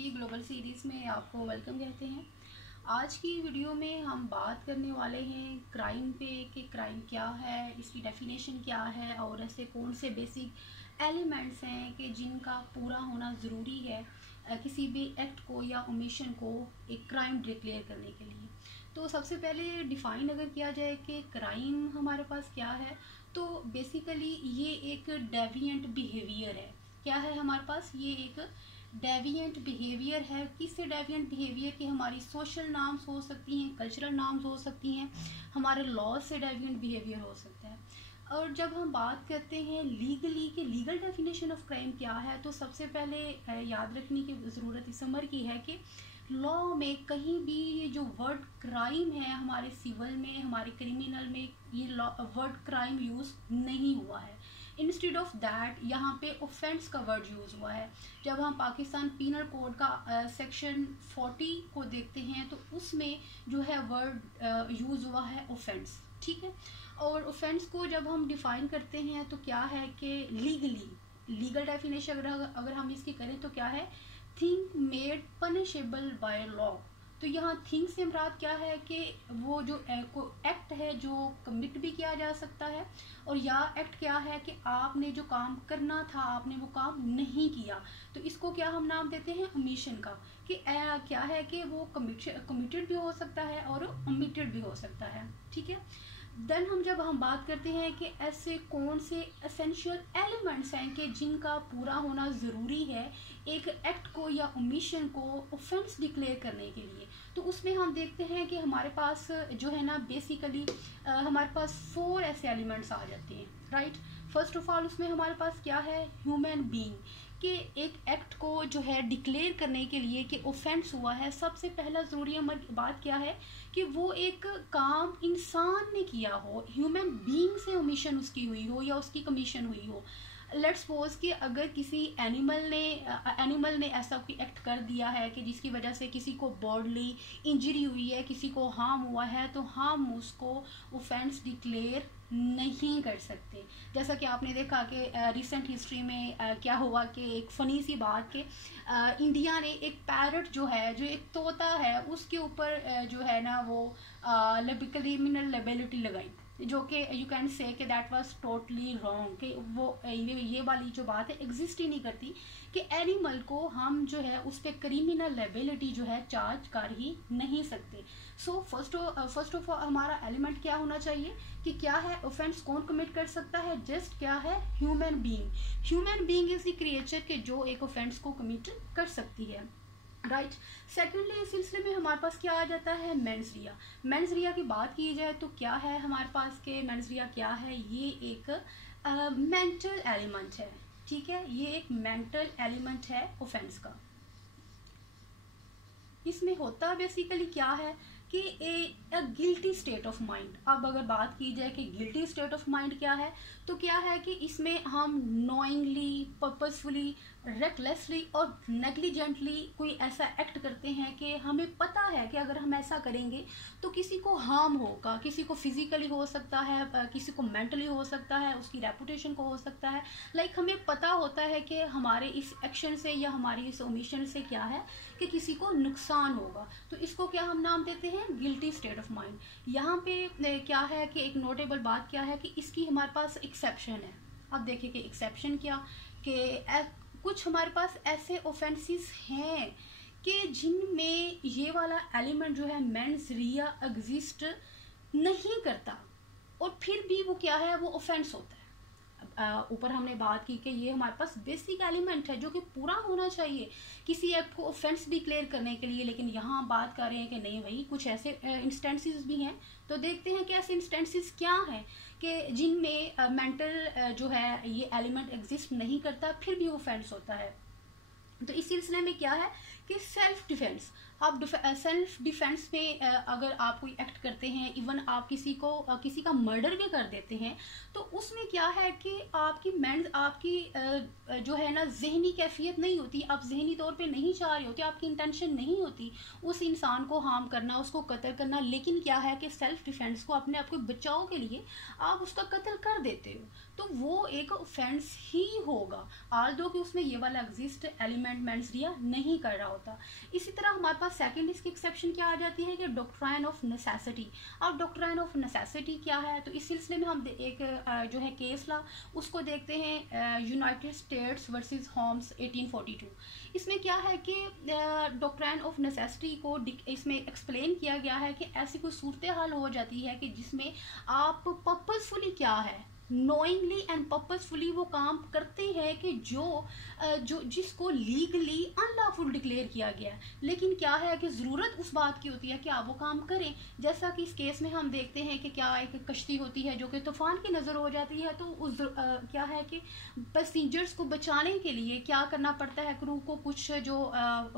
Study global series में आपको welcome कहते हैं। आज की वीडियो में हम बात करने वाले हैं क्राइम पे कि क्राइम क्या है, इसकी डेफिनेशन क्या है और ऐसे कौन से बेसिक एलिमेंट्स हैं कि जिनका पूरा होना ज़रूरी है किसी भी एक्ट को या ओमिशन को एक क्राइम डिक्लेयर करने के लिए। तो सबसे पहले डिफ़ाइन अगर किया जाए कि क्राइम हमारे पास क्या है, तो बेसिकली ये एक डेविएंट बिहेवियर है। क्या है हमारे पास? ये एक डेविएंट बिहेवियर है। किससे डेविएंट बिहेवियर? कि हमारी सोशल नॉर्म्स हो सकती हैं, कल्चरल नॉर्म्स हो सकती हैं, हमारे लॉ से डेविएंट बिहेवियर हो सकता है। और जब हम बात करते हैं लीगली कि लीगल डेफिनेशन ऑफ क्राइम क्या है, तो सबसे पहले याद रखने की ज़रूरत इस समर की है कि लॉ में कहीं भी ये जो वर्ड क्राइम है, हमारे सिविल में, हमारे क्रिमिनल में ये वर्ड क्राइम यूज़ नहीं हुआ है। इंस्टेड ऑफ दैट यहाँ पे ऑफेंस का वर्ड यूज़ हुआ है। जब हम पाकिस्तान पीनल कोड का सेक्शन 40 को देखते हैं तो उसमें जो है वर्ड यूज़ हुआ है ऑफेंस, ठीक है। और ऑफेंस को जब हम डिफ़ाइन करते हैं तो क्या है कि लीगल डेफिनेशन अगर हम इसकी करें तो क्या है? Thing made punishable by law. तो यहाँ थिंग से मुराद क्या है कि वो जो एक्ट है जो कमिट भी किया जा सकता है, और या एक्ट क्या है कि आपने जो काम करना था आपने वो काम नहीं किया, तो इसको क्या हम नाम देते हैं? ओमिशन का। कि क्या है कि वो कमिटेड भी हो सकता है और ओमिटेड भी हो सकता है, ठीक है। देन जब हम बात करते हैं कि ऐसे कौन से एसेंशियल एलिमेंट्स हैं कि जिनका पूरा होना ज़रूरी है एक एक्ट को या ओमिशन को ऑफेंस डिक्लेयर करने के लिए, तो उसमें हम देखते हैं कि हमारे पास जो है ना बेसिकली हमारे पास 4 ऐसे एलिमेंट्स आ जाते हैं, राइट। फर्स्ट ऑफ ऑल उसमें हमारे पास क्या है? Human being. कि एक एक्ट को जो है डिक्लेयर करने के लिए कि ऑफेंस हुआ है, सबसे पहला ज़रूरी हमारी बात क्या है कि वो एक काम इंसान ने किया हो, ह्यूमन बीइंग से ओमिशन उसकी हुई हो या उसकी कमीशन हुई हो। लेट्स सपोज कि अगर किसी एनिमल ने ऐसा कोई एक्ट कर दिया है कि जिसकी वजह से किसी को बॉडली इंजरी हुई है, किसी को हार्म हुआ है, तो हम उसको ऑफेंस डिक्लेयर नहीं कर सकते। जैसा कि आपने देखा कि रिसेंट हिस्ट्री में क्या हुआ कि एक फ़नी सी बात कि इंडिया ने एक पैरट जो है, जो एक तोता है, उसके ऊपर जो है ना वो क्रिमिनल लायबिलिटी लगाई, जो कि यू कैन से कि दैट वाज टोटली रॉन्ग। कि वो ये वाली जो बात है एग्जिस्ट ही नहीं करती कि एनिमल को हम जो है उस पर क्रिमिनल लायबिलिटी जो है चार्ज कर ही नहीं सकते। सो फर्स्ट ऑफ ऑल हमारा एलिमेंट क्या होना चाहिए कि क्या है ऑफेंस कौन कमिट कर सकता है? जस्ट क्या है? Human being. Human being is the creature के जो एक ऑफेंस को कमिट कर सकती है, राइट। सेकेंडली इस सिलसिले में हमारे पास क्या आ जाता है? मेंस रिया। मेंस रिया की बात की जाए तो क्या है हमारे पास के मेंस रिया क्या है? ये एक मेंटल एलिमेंट है, ठीक है। ये एक मेंटल एलिमेंट है ऑफेंस का। इसमें होता बेसिकली क्या है कि ए गिल्टी स्टेट ऑफ माइंड। अब अगर बात की जाए कि गिल्टी स्टेट ऑफ माइंड क्या है, तो क्या है कि इसमें हम नोइंगली, पर्पसफुली, रेकलेसली और नेग्लिजेंटली कोई ऐसा एक्ट करते हैं कि हमें पता है कि अगर हम ऐसा करेंगे तो किसी को हार्म होगा, किसी को फिजिकली हो सकता है, किसी को मेंटली हो सकता है, उसकी रेपुटेशन को हो सकता है। लाइक हमें पता होता है कि हमारे इस एक्शन से या हमारी इस ओमिशन से क्या है कि किसी को नुकसान होगा, तो इसको क्या हम नाम देते हैं? Guilty state of mind. यहाँ पे क्या है कि एक नोटेबल बात क्या है कि इसकी हमारे पास एक्सेप्शन है। अब देखिए कि एक्सेप्शन क्या कि कुछ हमारे पास ऐसे ऑफेंसेस हैं कि जिनमें ये वाला एलिमेंट जो है मेंस रिया एग्जिस्ट नहीं करता, और फिर भी वो क्या है? वो ऑफेंस होता है। ऊपर हमने बात की कि ये हमारे पास बेसिक एलिमेंट है जो कि पूरा होना चाहिए किसी एक्ट को ऑफेंस डिक्लेयर करने के लिए, लेकिन यहाँ हम बात कर रहे हैं कि नहीं भाई, कुछ ऐसे इंस्टेंसेस भी हैं। तो देखते हैं कि ऐसे इंस्टेंसेस क्या हैं कि जिनमें मेंटल जो है ये एलिमेंट एग्जिस्ट नहीं करता, फिर भी ऑफेंस होता है। तो इस सिलसिले में क्या है कि सेल्फ डिफेंस। आप सेल्फ डिफेंस में अगर आप कोई एक्ट करते हैं, इवन आप किसी का मर्डर भी कर देते हैं, तो उसमें क्या है कि आपकी जो है ना जहनी कैफियत नहीं होती, आप जहनी तौर पे नहीं चाह रहे होते, आपकी इंटेंशन नहीं होती उस इंसान को हार्म करना, उसको कत्ल करना, लेकिन क्या है कि सेल्फ डिफेंस को, अपने आप को बचाव के लिए आप उसका कत्ल कर देते हो, तो वो एक ऑफेंस ही होगा, आल्दो कि उसमें ये वाला एग्जिस्ट एलिमेंट मेंस रिया नहीं कर रहा होता। इसी तरह हमारे पास सेकंड इसकी एक्सेप्शन क्या आ जाती है कि डॉक्ट्राइन ऑफ नेसेसिटी। अब डॉक्ट्राइन ऑफ नेसेसिटी क्या है, तो इस सिलसिले में हम एक जो है केस ला उसको देखते हैं, यूनाइटेड स्टेट्स वर्सेस होम्स 1842। इसमें क्या है कि डॉक्ट्राइन ऑफ नेसेसिटी को इसमें एक्सप्लेन किया गया है कि ऐसी कोई सूरत हाल हो जाती है कि जिसमें आप पर्पसफुली क्या है, नोइंगली एंड पर्पसफुली वो काम करते हैं कि जो जिसको लीगली अनलॉफुल डिक्लेयर किया गया है, लेकिन क्या है कि ज़रूरत उस बात की होती है कि आप वो काम करें। जैसा कि इस केस में हम देखते हैं कि क्या एक कश्ती होती है जो कि तूफान की नज़र हो जाती है, तो उस क्या है कि पैसेंजर्स को बचाने के लिए क्या करना पड़ता है, क्रू को, कुछ जो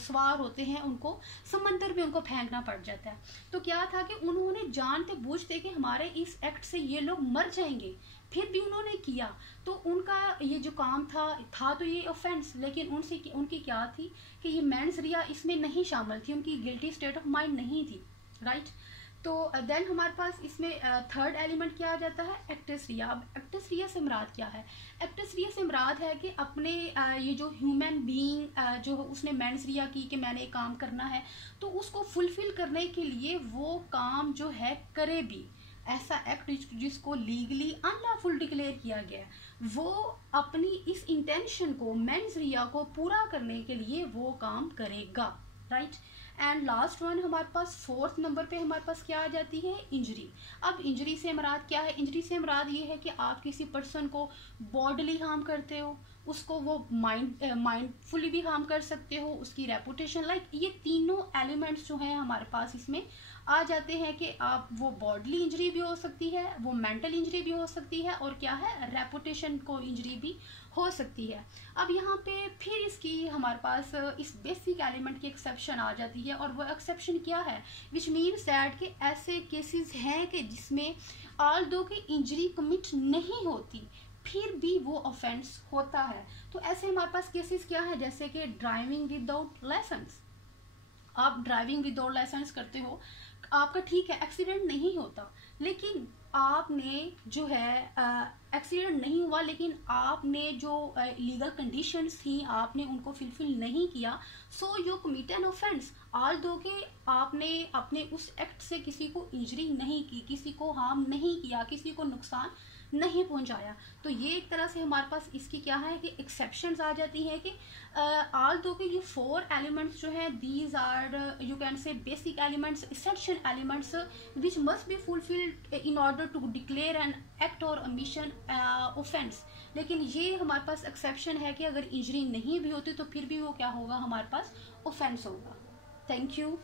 सवार होते हैं उनको समंदर में उनको फेंकना पड़ जाता है। तो क्या था कि उन्होंने जानते बूझते कि हमारे इस एक्ट से ये लोग मर जाएंगे, फिर भी उन्होंने किया, तो उनका ये जो काम था तो ये ऑफेंस, लेकिन उनकी क्या थी कि ये मेंस रिया इसमें नहीं शामिल थी, उनकी गिल्टी स्टेट ऑफ माइंड नहीं थी, राइट। तो देन हमारे पास इसमें थर्ड एलिमेंट क्या आ जाता है, एक्टस रिया। अब एक्टस रिया से मुराद क्या है, एक्टस रिया से मुराद है कि अपने ये जो ह्यूमन बीइंग जो उसने मेंस रिया की कि मैंने काम करना है, तो उसको फुलफिल करने के लिए वो काम जो है करे भी, ऐसा एक्ट जिसको लीगली अनलॉफुल डिक्लेयर किया गया, वो अपनी इस इंटेंशन को, मेंस रिया को पूरा करने के लिए वो काम करेगा, राइट। एंड लास्ट वन हमारे पास फोर्थ नंबर पे हमारे पास क्या आ जाती है, इंजरी। अब इंजरी से मुराद क्या है, इंजरी से मुराद ये है कि आप किसी पर्सन को बॉडीली हार्म करते हो, उसको वो माइंडफुली भी हार्म कर सकते हो, उसकी रेपुटेशन, लाइक ये तीनों एलिमेंट्स जो हैं हमारे पास इसमें आ जाते हैं कि आप वो बॉडली इंजरी भी हो सकती है, वो मेंटल इंजरी भी हो सकती है, और क्या है रेपुटेशन को इंजरी भी हो सकती है। अब यहाँ पे फिर इसकी हमारे पास इस बेसिक एलिमेंट की एक्सेप्शन आ जाती है, और वो एक्सेप्शन क्या है, विच मीन्स दैट कि ऐसे केसेस हैं कि जिसमें ऑल्दो की इंजरी कमिट नहीं होती फिर भी वो ऑफेंस होता है। तो ऐसे हमारे पास केसेस क्या है, जैसे कि ड्राइविंग विदाउट लाइसेंस। आप ड्राइविंग विदाउट लाइसेंस करते हो, आपका ठीक है एक्सीडेंट नहीं होता, लेकिन आपने जो है एक्सीडेंट नहीं हुआ, लेकिन आपने जो लीगल कंडीशंस थी आपने उनको फुलफिल नहीं किया, so you commit an offence. Although के आपने अपने उस एक्ट से किसी को इंजरी नहीं की, किसी को हार्म नहीं किया, किसी को नुकसान नहीं पहुंचाया। तो ये एक तरह से हमारे पास इसकी क्या है कि एक्सेप्शंस आ जाती हैं कि ऑल्दो के ये फोर एलिमेंट्स जो हैं, these are you can say basic elements, essential elements which must be fulfilled in order to declare an act और अमिशन ऑफेंस। लेकिन ये हमारे पास एक्सेप्शन है कि अगर इंजरी नहीं भी होती तो फिर भी वो क्या होगा, हमारे पास ऑफेंस होगा। Thank you.